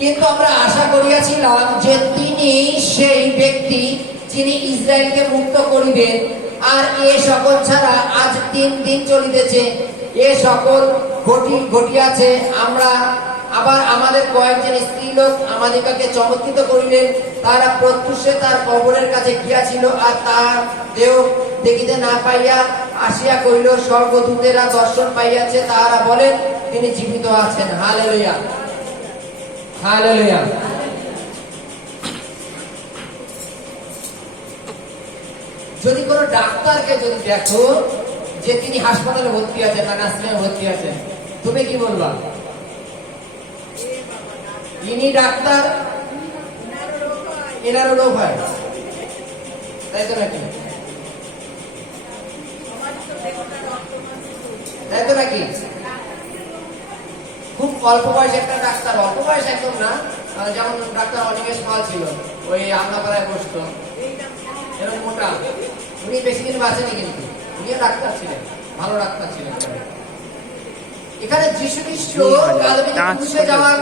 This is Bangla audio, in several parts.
কিন্তু আমরা আশা করিয়াছিলাম যে তিনি সেই ব্যক্তি যিনি ইসরায়েলকে মুক্ত করিবেন। আর এ সকল ছাড়া আজ 3 দিন চলিতেছে, এ সকল ঘটিয়াছে। আমরা আবার আমাদের কয়েকজন স্ত্রী লোক আমাদিগকে চমৎকৃত করিলেন। তারা প্রত্যুষে তার কবরের কাছে গিয়াছিল, আর তার দেহ দেখিতে না পাইয়া আসিয়া কহিল, স্বর্গদূতেরা দর্শন পাইয়াছে, তাহারা বলেন তিনি জীবিত আছেন। Hallelujah, hallelujah. যদি কোনো ডাক্তারকে যদি দেখো যে তিনি হাসপাতালে ভর্তি আছেন বা নার্সিংহোমে ভর্তি আছেন, তুমি কি বলবা? ইনি ডাক্তার, এনারও রোগ হয়, তাই তো নাকি? তাই তো নাকি? খুব অল্প বয়স একটা ডাক্তার, অল্প বয়স একদম না, যেমন ডাক্তার অনিমেষ পাল ছিল, ওই আন্নাপাড়ায় বসতো, এরকম মোটা। উনি বেশি দিন বাঁচেনি, কিন্তু উনিও ডাক্তার ছিলেন, ভালো ডাক্তার ছিলেন। এখানে যীশু খ্রিস্ট ক্রুশে যাওয়ার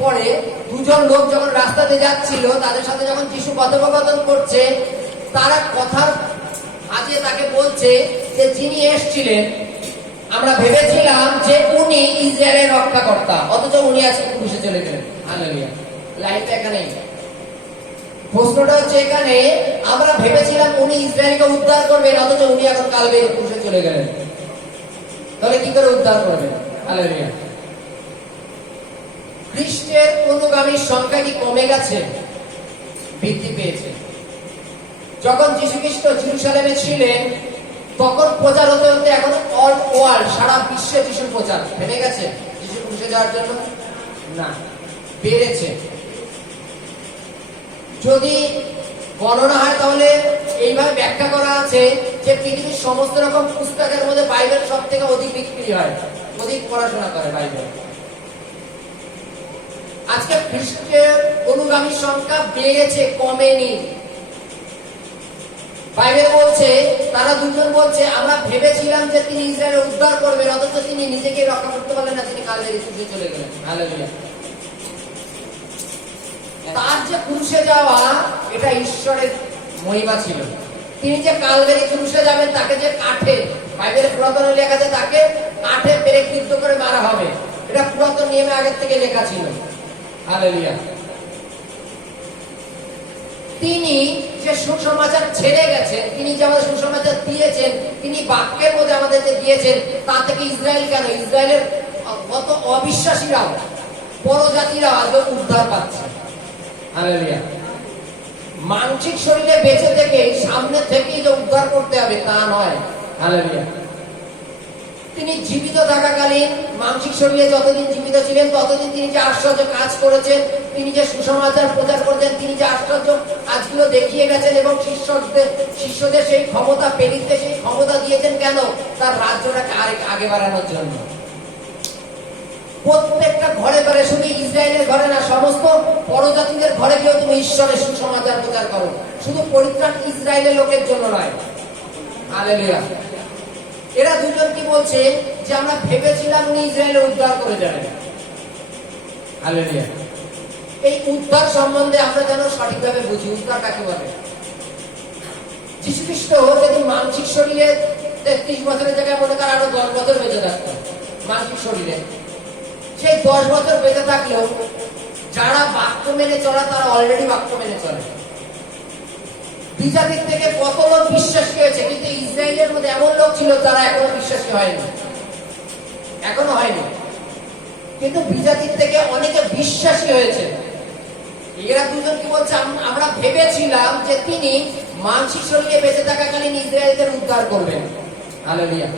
পরে দুজন লোক যখন রাস্তাতে যাচ্ছিল, তাদের সাথে যখন যীশু কথোপকথন করছে, তারা কথার মাঝে তাকে বলছে যে যিনি এসেছিলেন, আমরা ভেবেছিলাম যে উনি ইসরায়েলের রক্ষাকর্তা, অথচ উনি আজকে ক্রুশে চলে গেলেন। হালেলুয়া। লাইনটা এখানেই, প্রশ্নটা হচ্ছে এখানে, আমরা ভেবেছিলাম উনি ইসরায়েলকে উদ্ধার করবেন, অথচ উনি এখন কালবেরি ক্রুশে চলে গেলেন। তাহলে কি করে উদ্ধার করবেন? হালেলুয়া। খ্রিস্টের অনুগামীর সংখ্যা কি কমে গেছে? বৃদ্ধি পেয়েছে। যখন যীশু খ্রিস্ট জেরুজালেমে ছিলেন, তখন প্রচার হতে হতে এখন অল ওয়ার্ল্ড, সারা বিশ্বে যিশুর প্রচার থেমে গেছে যিশু ক্রুশে যাওয়ার জন্য? না, বেড়েছে। যদি গণনা হয় তাহলে এইভাবে ব্যাখ্যা করা আছে যে পৃথিবীর সমস্ত রকম পুস্তকের মধ্যে বাইবেল সব থেকে অধিক বিক্রি হয়, অধিক পড়াশোনা করে বাইবেল। আজকে খ্রিস্টের অনুগামীর সংখ্যা বেড়েছে, কমেনি। বাইবেল বলছে, তারা দুজন বলছে, আমরা ভেবেছিলাম যে তিনি ইসরায়েলের উদ্ধার করবেন, অথচ তিনি নিজেকে রক্ষা করতে পারলেন না, তিনি কালবেরি ক্রুশে চলে গেলেন। হালেলুয়া। তার যে ক্রুশে যাওয়া, এটা ঈশ্বরের মহিমা ছিল। তিনি যে কালবেরি ক্রুশে যাবেন, তাকে যে কাঠে, বাইবেলে পুরাতন লেখা আছে তাকে কাঠে পেরেকবিদ্ধ করে মারা হবে, এটা পুরাতন নিয়মে আগের থেকে লেখা ছিল। হালেলুয়া। তিনি যে সুসমাচার ছেড়ে গেছেন, তিনি যে আমাদের সুসমাচার দিয়েছেন, তিনি বাক্যের মধ্যে আমাদের যে দিয়েছেন, তা থেকে ইসরায়েল কেন, ইসরায়েলের কত অবিশ্বাসীরাও, পরজাতিরাও আজও উদ্ধার পাচ্ছে। হালেলুয়া। মানসিক শরীরে বেঁচে থেকে সামনে থেকেই যে উদ্ধার করতে হবে তা নয়। হালেলুয়া। তিনি জীবিত থাকাকালীন মানসিক শরীরে যতদিন জীবিত ছিলেন, ততদিন তিনি যে আশ্চর্য কাজ করেছেন, তিনি যে সুসমাচার প্রচার করেছেন, তিনি যে আশ্চর্য কাজগুলো দেখিয়ে গেছেন, এবং শিষ্যদের সেই ক্ষমতা, প্রেরিতদের সেই ক্ষমতা দিয়েছেন কেন? তার রাজ্যটাকে আগে বাড়ানোর জন্য। প্রত্যেকটা ঘরে ঘরে, শুধু ইসরায়েলের ঘরে না, সমস্ত পরজাতিদের ঘরে গিয়েও তুমি ঈশ্বরের সুসমাচার প্রচার করো, শুধু পরিত্রাণ ইসরায়েলের লোকের জন্য নয়। হালেলুয়া। এরা দুজন কি বলছে যে আমরা ভেবেছিলাম উনি ইসরায়েলের উদ্ধার করে যাবেন। হালেলুয়া। এই উদ্ধার সম্বন্ধে আমরা যেন সঠিকভাবে বুঝি, উদ্ধার কাকে বলে। যীশু খ্রিস্ট যদি মানসিক শরীরে 33 বছরের জায়গায় মনে করেন আরো 10 বছর বেঁচে থাকতো মানসিক শরীরে, সেই 10 বছর বেঁচে থাকলেও যারা বাক্য মেনে চলে, তারা অলরেডি বাক্য মেনে চলে। বিজাতির থেকে কত লোক বিশ্বাসী হয়েছে, কিন্তু ইসরায়েলের মধ্যে এমন লোক ছিল যারা এখনো বিশ্বাসী হয়নি, এখনো হয়নি। কিন্তু বিজাতির থেকে অনেকে বিশ্বাসী হয়েছে। এরা দুজন কি বলছে, আমরা ভেবেছিলাম যে তিনি মানসিক শরীরে বেঁচে থাকাকালীন ইসরায়েলদের উদ্ধার করবেন। হালেলুয়া।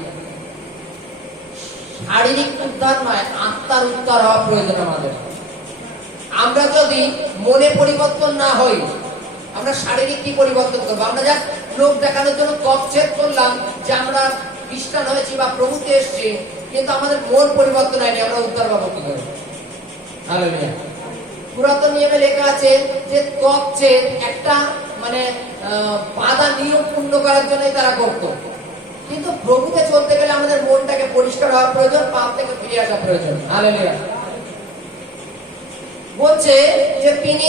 শারীরিক উদ্ধার নয়, আত্মার উদ্ধার হওয়া প্রয়োজন আমাদের। আমরা যদি মনে পরিবর্তন না হই, আমরা শারীরিক কি পরিবর্তন করবো? আমরা যা লোক দেখানোর জন্য তকছেদ করলাম যে আমরা খ্রিস্টান হয়েছি বা প্রভুতে এসেছি, কিন্তু আমাদের মন পরিবর্তন হয়নি, আমরা উদ্ধার পাবো কি করে? হালেলুয়া। পুরাতন নিয়মে লেখা আছে যে তকছেদ একটা মানে বাধা নিয়ম পূর্ণ করার জন্যই তারা করতো, কিন্তু প্রভুতে চলতে গেলে আমাদের মনটাকে পরিষ্কার হওয়া প্রয়োজন, পাপ থেকে ফিরে আসা প্রয়োজন। হালেলুয়া। বলছে যে তিনি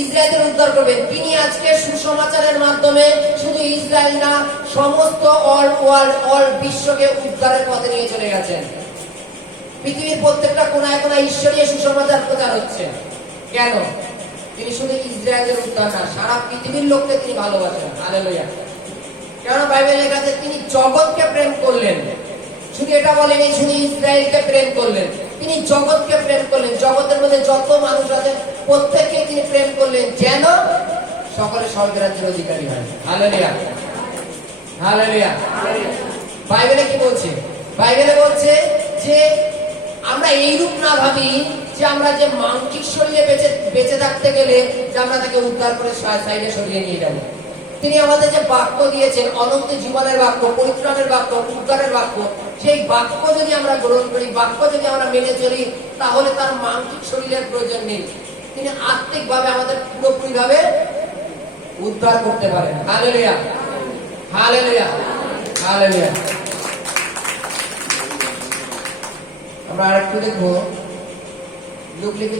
ইসরায়েলের উদ্ধার করবেন। তিনি আজকে সুসমাচারের মাধ্যমে শুধু ইসরায়েল না, সমস্ত অল ওয়ার্ল্ড, অল বিশ্বকে উদ্ধারের পথে নিয়ে চলে গেছেন। পৃথিবীর প্রত্যেকটা কোনায় কোনায় ঈশ্বরীয় সুসমাচার প্রচার হচ্ছে। কেন? তিনি শুধু ইসরায়েলের উদ্ধার না, সারা পৃথিবীর লোককে তিনি ভালোবাসেন। হালেলুয়া। কেন বাইবেলে লেখা আছে তিনি জগৎকে প্রেম করলেন। শুধু এটা বলেনি শুধু ইসরায়েলকে প্রেম করলেন, তিনি জগৎকে প্রেম করলেন। জগতের মধ্যে যত মানুষ আছে প্রত্যেককে তিনি প্রেম করলেন, যেন সকলে স্বর্গের রাজ্যের অধিকারী হয়। Hallelujah, hallelujah. বাইবেলে কি বলছে? বাইবেলে বলছে যে আমরা এইরূপ না ভাবি যে আমরা যে মানসিক শরীরে বেঁচে থাকতে গেলে যে আমরা তাকে উদ্ধার করে সাইডে সরিয়ে নিয়ে যাবো। তিনি আমাদের যে বাক্য দিয়েছেন, অনন্ত জীবনের বাক্য, পরিত্রাণের বাক্য, উদ্ধারের বাক্য, সেই বাক্য যদি আমরা গ্রহণ করি, বাক্য যদি আমরা মেনে চলি, তাহলে তার মানসিক শরীরের প্রয়োজন নেই। তিনি আত্মিক ভাবে আমাদের পুরোপুরি ভাবে উদ্ধার করতে পারেন। Hallelujah, hallelujah, hallelujah. আমরা আরেকটু দেখবো লুক লিখিত